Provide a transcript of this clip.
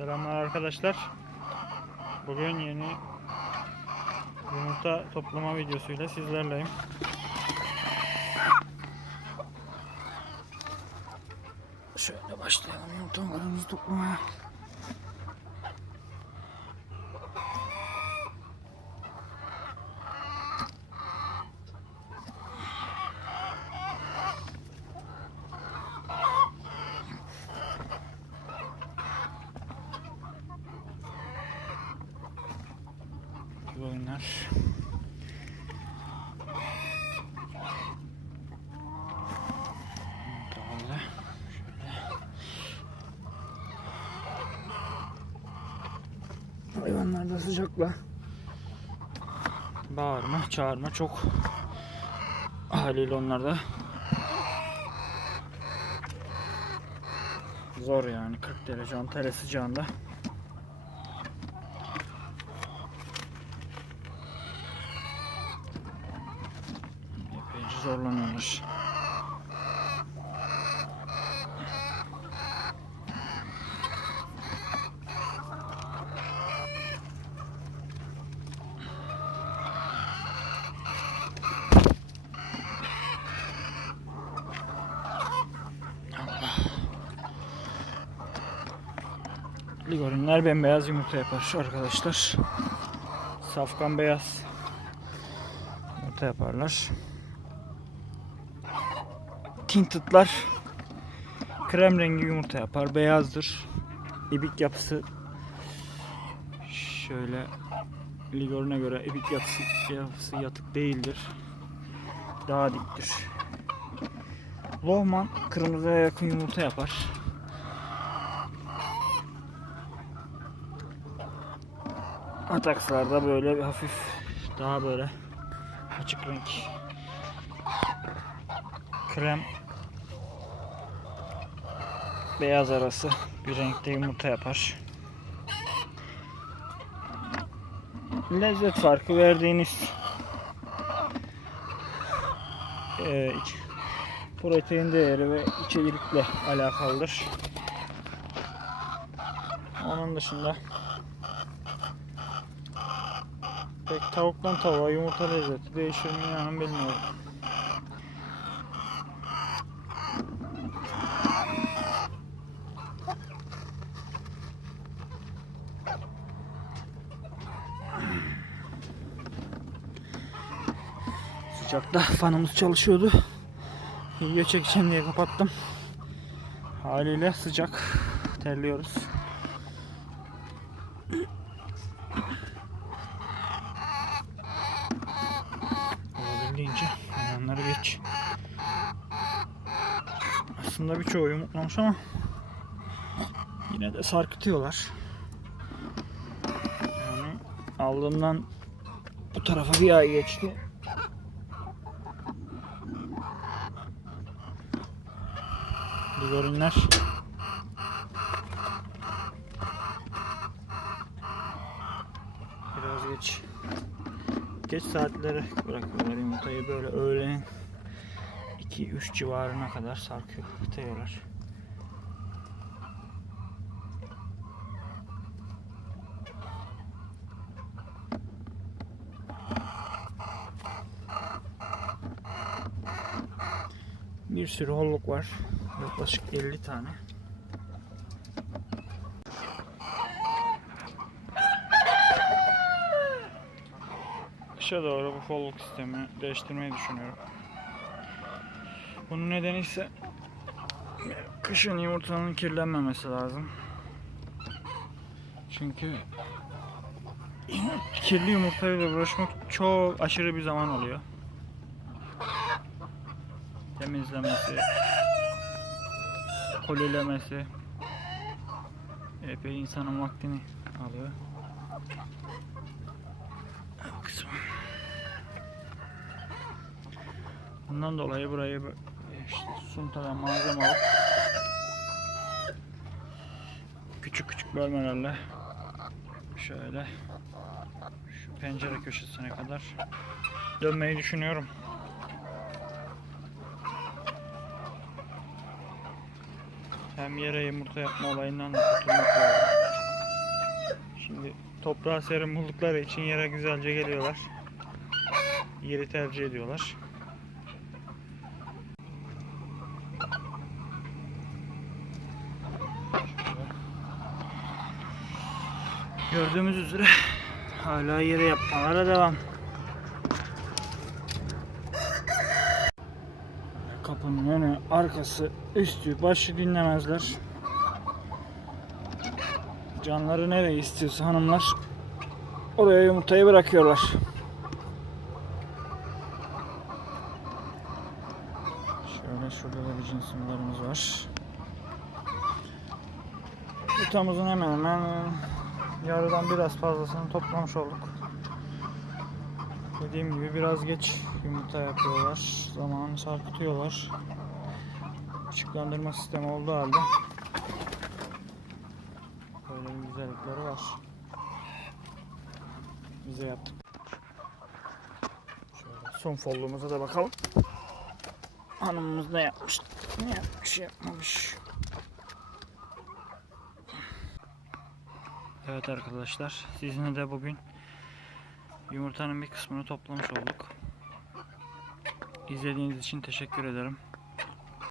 Selamlar arkadaşlar. Bugün yeni yumurta toplama videosuyla sizlerleyim. Şöyle başlayalım yumurtalarımızı toplamaya. Oyunlar. Tavalı. Şöyle. Hayvanlar da sıcakla. Bağırma, çağırma çok. Haliyle onlar da zor yani 40 derece Antalya sıcağında. Zorlanıyorlar. Ligorinler bembeyaz yumurta yapar arkadaşlar. Safkan beyaz yumurta yaparlar. Tinted'lar krem rengi yumurta yapar. Beyazdır. İbik yapısı şöyle Ligor'una göre ibik yapısı, yapısı yatık değildir. Daha diktir. Lohman kırmızıya yakın yumurta yapar. Atakslarda böyle bir hafif daha böyle açık renk krem beyaz arası bir renkte yumurta yapar. Lezzet farkı verdiğiniz e, protein değeri ve içerikle alakalıdır. Onun dışında pek tavuktan tavuğa yumurta lezzeti değişir mi inanın bilmiyorum. Sıcakta fanımız çalışıyordu. Video çekeceğim diye kapattım. Haliyle sıcak. Terliyoruz. Olabildiğince yanları geç. Aslında birçoğu yumurtlamış ama yine de sarkıtıyorlar. Yani aldığımdan bu tarafa bir ay geçti. Ligorinler biraz geç geç saatlere bırakıyorlar yumurtayı böyle öğlen 2-3 civarına kadar sarkıtıyorlar. Bir sürü holluk var. Yaklaşık 50 tane. Kışa doğru bu folluk sistemi değiştirmeyi düşünüyorum. Bunun nedeni ise kışın yumurtanın kirlenmemesi lazım. Çünkü kirli yumurtayla uğraşmak çok aşırı bir zaman oluyor. Temizlemesi, kolilemesi epey insanın vaktini alıyor. Bundan dolayı burayı işte suntadan malzeme alıp küçük küçük bölmelerle şöyle şu pencere köşesine kadar dönmeyi düşünüyorum. Hem yere yumurta yapma olayından da kurtulmak lazım. toprağa serin buldukları için yere güzelce geliyorlar. Yeri tercih ediyorlar. Gördüğümüz üzere hala yere yapmalara devam. Kapının önü, arkası, üstü, başı dinlemezler. Canları nereye istiyorsa hanımlar oraya yumurtayı bırakıyorlar. Şöyle şurada da bir cins yumurtalarımız var. Yumurtamızın hemen hemen yarıdan biraz fazlasını toplamış olduk. Dediğim gibi biraz geç yumurta yapıyorlar. Zamanı sarkıtıyorlar. Işıklandırma sistemi olduğu halde böyle bir güzellikleri var. Bize yaptık. Şöyle son folluğumuza da bakalım. Hanımımız ne yapmış? Ne yapmış yapmamış. Evet arkadaşlar sizinle de bugün yumurtanın bir kısmını toplamış olduk. İzlediğiniz için teşekkür ederim.